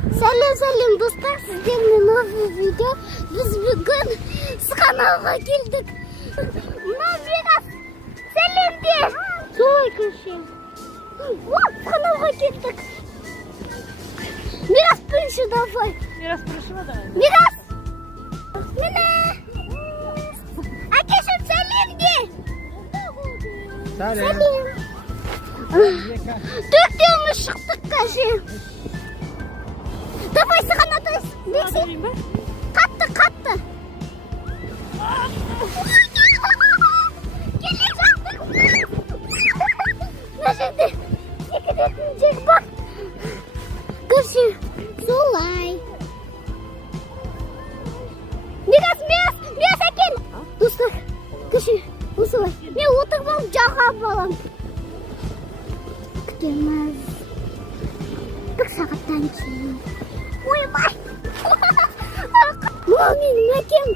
Сәлем достар, сіздермен новый видео. Біз бүгін Сықанауға келдік. Мына Мирас, сәлем де. Солай көше. Сықанауға келдік. Мирас, бірінші давай. Мирас, бірінші ма давай? Мирас! Міне! Әкешім, сәлем де. Сәлем. Төртеуміз шықтық қаже. Давай сығанадай, бексен. Қатты. Келе жақтық. Мына жерде секіретін жер бар. Көрші, солай. Мирас әкел. Достар, көрші, осылай. Мен отырып алып жаға балам. Күтеміз. Bir saatten кейін. Ойбай! Бұл менің әкем.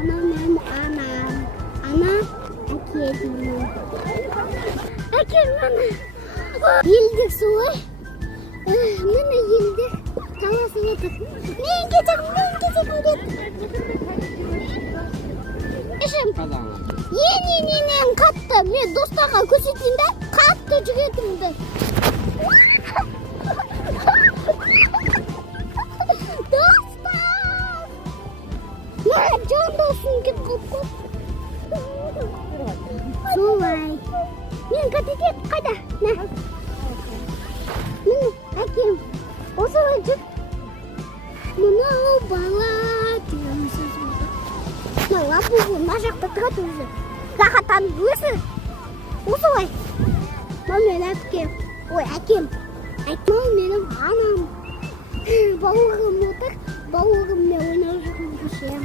Анам. Ана әке деймін. Әкем мені. Елдік солай. Мені елдік таласып отыр. Мен кетем көрет. Ешім. Енем қатты. Мен достарға көрсетейін да, қатты жүретімді. Достар! Мен жан досын кеп қоп. Солай. Мен қатекет қайда? Мен әкем. Осылай жүр. Мынау бала деген сөз болды. Мына бұғы жақта тұрады өзі. Рахаттанып өсі. Осылай. Мал мен әпкем. Ой, әкем. Мал менің анам. Бауырым отыр. Бауырыммен ойнап жүрген көшем.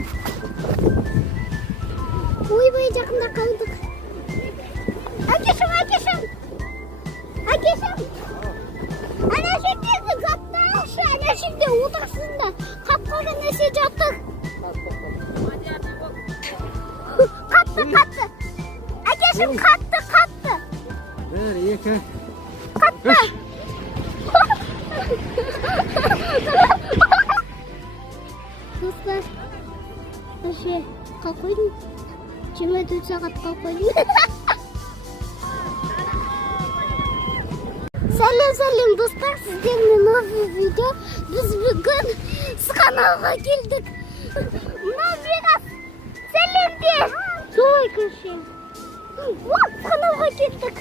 Ойбай, жақында қалдық. Әкешім. Ана жердегі затты алшы. Ана жерде отырсың да. Қап-қара нәрсе жатыр. Қатты. Әкешім, қатты. Bir, iki. Қатты. Достар, әше, қалқойдың? 24 сағат қалқойдың? Сәлем достар, сіздермен новый видео. Біз бүгін Сықанауға келдік. Мына Мирас, сәлем де. Солай көше. Сықанауға келдік.